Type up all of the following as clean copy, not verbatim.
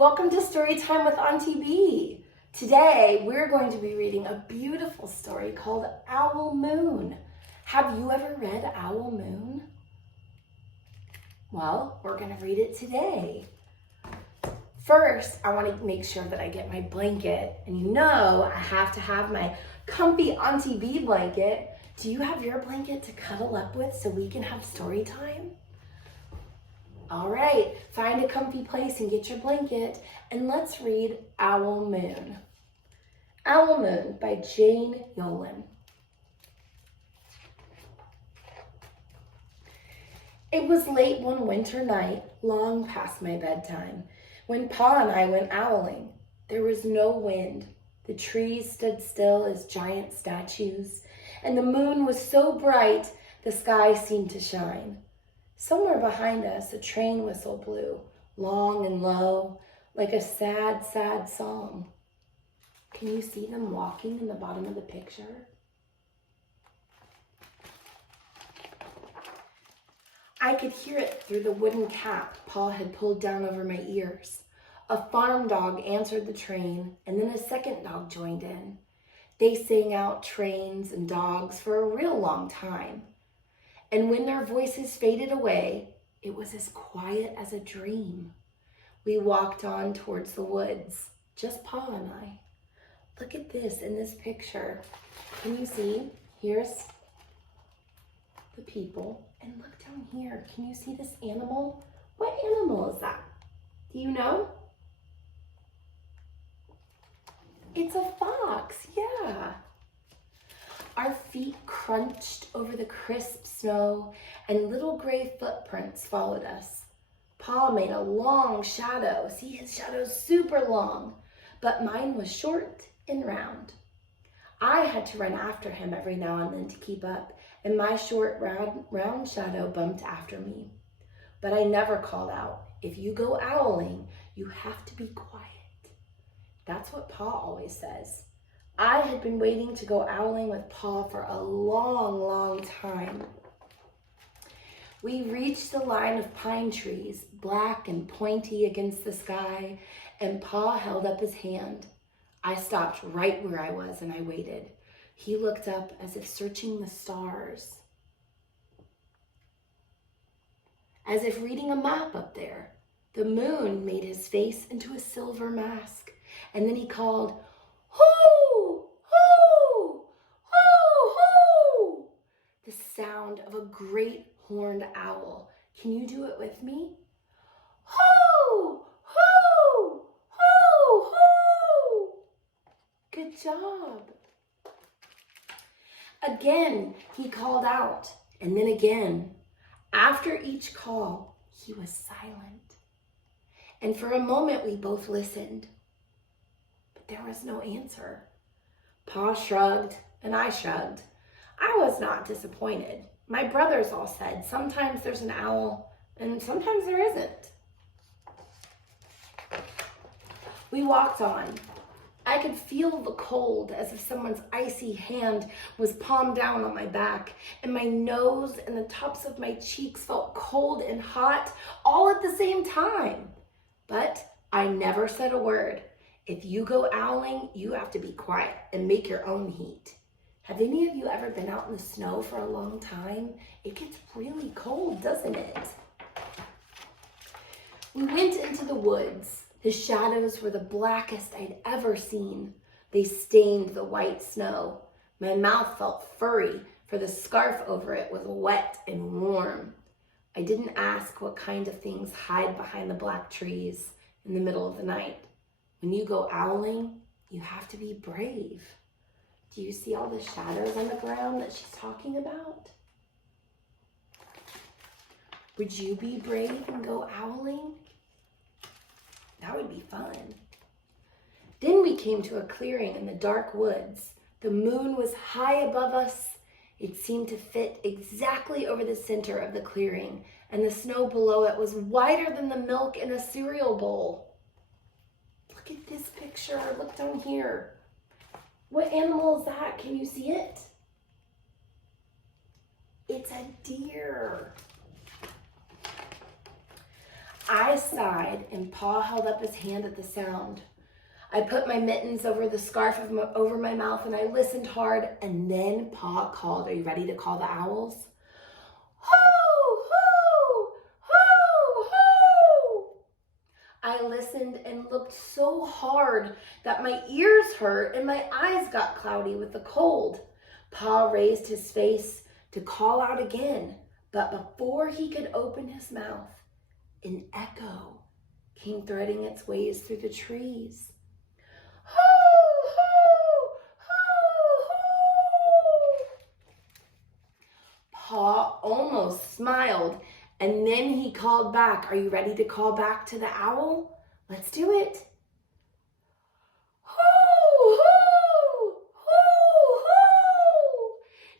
Welcome to Storytime with Auntie B. Today we're going to be reading a beautiful story called Owl Moon. Have you ever read Owl Moon? Well, we're going to read it today. First, I want to make sure that I get my blanket. And you know I have to have my comfy Auntie B blanket. Do you have your blanket to cuddle up with so we can have story time? All right, find a comfy place and get your blanket, and let's read Owl Moon. Owl Moon by Yolen. It was late one winter night, long past my bedtime, when Pa and I went owling. There was no wind. The trees stood still as giant statues, and the moon was so bright the sky seemed to shine. Somewhere behind us, a train whistle blew, long and low, like a sad, sad song. Can you see them walking in the bottom of the picture? I could hear it through the wooden cap Pa had pulled down over my ears. A farm dog answered the train, and then a second dog joined in. They sang out trains and dogs for a real long time. And when their voices faded away, it was as quiet as a dream. We walked on towards the woods, just Pa and I. Look at this in this picture. Can you see? Here's the people. And look down here. Can you see this animal? What animal is that? Do you know? It's a fox, yeah. Our feet crunched over the crisp snow, and little gray footprints followed us. Pa made a long shadow. See, his shadow's super long, but mine was short and round. I had to run after him every now and then to keep up, and my short, round shadow bumped after me. But I never called out, "If you go owling, you have to be quiet." That's what Pa always says. I had been waiting to go owling with Pa for a long, long time. We reached the line of pine trees, black and pointy against the sky, and Pa held up his hand. I stopped right where I was and I waited. He looked up as if searching the stars, as if reading a map up there. The moon made his face into a silver mask, and then he called, "Hoo! Hoo! Hoo! Hoo!" The sound of a great horned owl. Can you do it with me? Hoo! Hoo! Hoo! Hoo! Good job. Again, he called out, and then again. After each call, he was silent. And for a moment, we both listened. But there was no answer. Pa shrugged, and I shrugged. I was not disappointed. My brothers all said, sometimes there's an owl, and sometimes there isn't. We walked on. I could feel the cold as if someone's icy hand was palmed down on my back, and my nose and the tops of my cheeks felt cold and hot all at the same time. But I never said a word. If you go owling, you have to be quiet and make your own heat. Have any of you ever been out in the snow for a long time? It gets really cold, doesn't it? We went into the woods. The shadows were the blackest I'd ever seen. They stained the white snow. My mouth felt furry, for the scarf over it was wet and warm. I didn't ask what kind of things hide behind the black trees in the middle of the night. When you go owling, you have to be brave. Do you see all the shadows on the ground that she's talking about? Would you be brave and go owling? That would be fun. Then we came to a clearing in the dark woods. The moon was high above us. It seemed to fit exactly over the center of the clearing, and the snow below it was whiter than the milk in a cereal bowl. Look at this picture. Look down here. What animal is that? Can you see it? It's a deer. I sighed and Pa held up his hand at the sound. I put my mittens over the scarf over my mouth and I listened hard, and then Pa called. Are you ready to call the owls? Hoo, hoo, hoo, hoo. I listened and looked so hard that my ears hurt and my eyes got cloudy with the cold. Pa raised his face to call out again, but before he could open his mouth, an echo came threading its ways through the trees. Hoo, hoo, hoo, hoo. Pa almost smiled, and then he called back. Are you ready to call back to the owl? Let's do it. Hoo, hoo, hoo, hoo.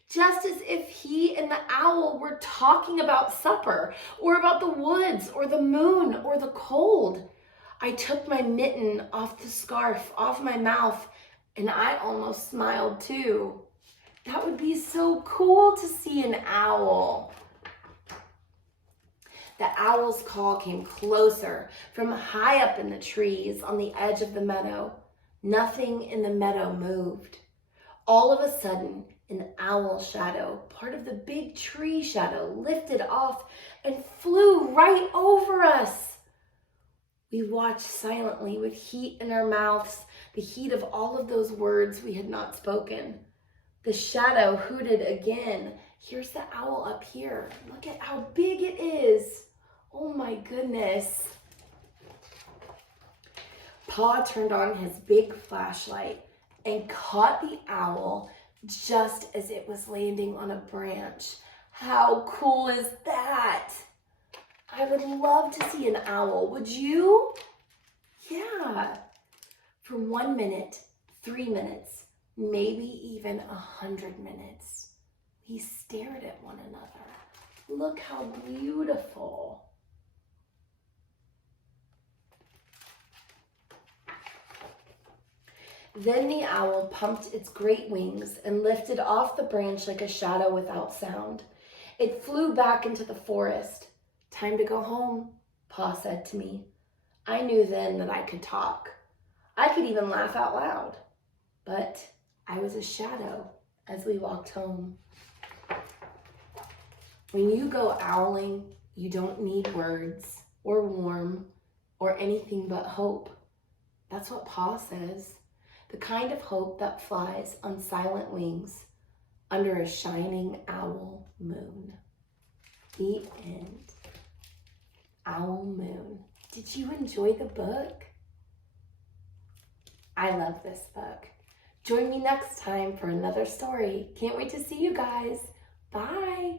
Just as if he and the owl were talking about supper, or about the woods, or the moon, or the cold. I took my mitten off the scarf, off my mouth, and I almost smiled too. That would be so cool to see an owl. The owl's call came closer from high up in the trees on the edge of the meadow. Nothing in the meadow moved. All of a sudden, an owl shadow, part of the big tree shadow, lifted off and flew right over us. We watched silently with heat in our mouths, the heat of all of those words we had not spoken. The shadow hooted again. Here's the owl up here. Look at how big it is. Oh my goodness. Pa turned on his big flashlight and caught the owl just as it was landing on a branch. How cool is that? I would love to see an owl. Would you? Yeah. For 1 minute, 3 minutes, maybe even 100 minutes, we stared at one another. Look how beautiful. Then the owl pumped its great wings and lifted off the branch like a shadow without sound. It flew back into the forest. Time to go home, Pa said to me. I knew then that I could talk. I could even laugh out loud. But I was a shadow as we walked home. When you go owling, you don't need words or warm or anything but hope. That's what Pa says. The kind of hope that flies on silent wings under a shining owl moon. The end. Owl Moon. Did you enjoy the book? I love this book. Join me next time for another story. Can't wait to see you guys. Bye.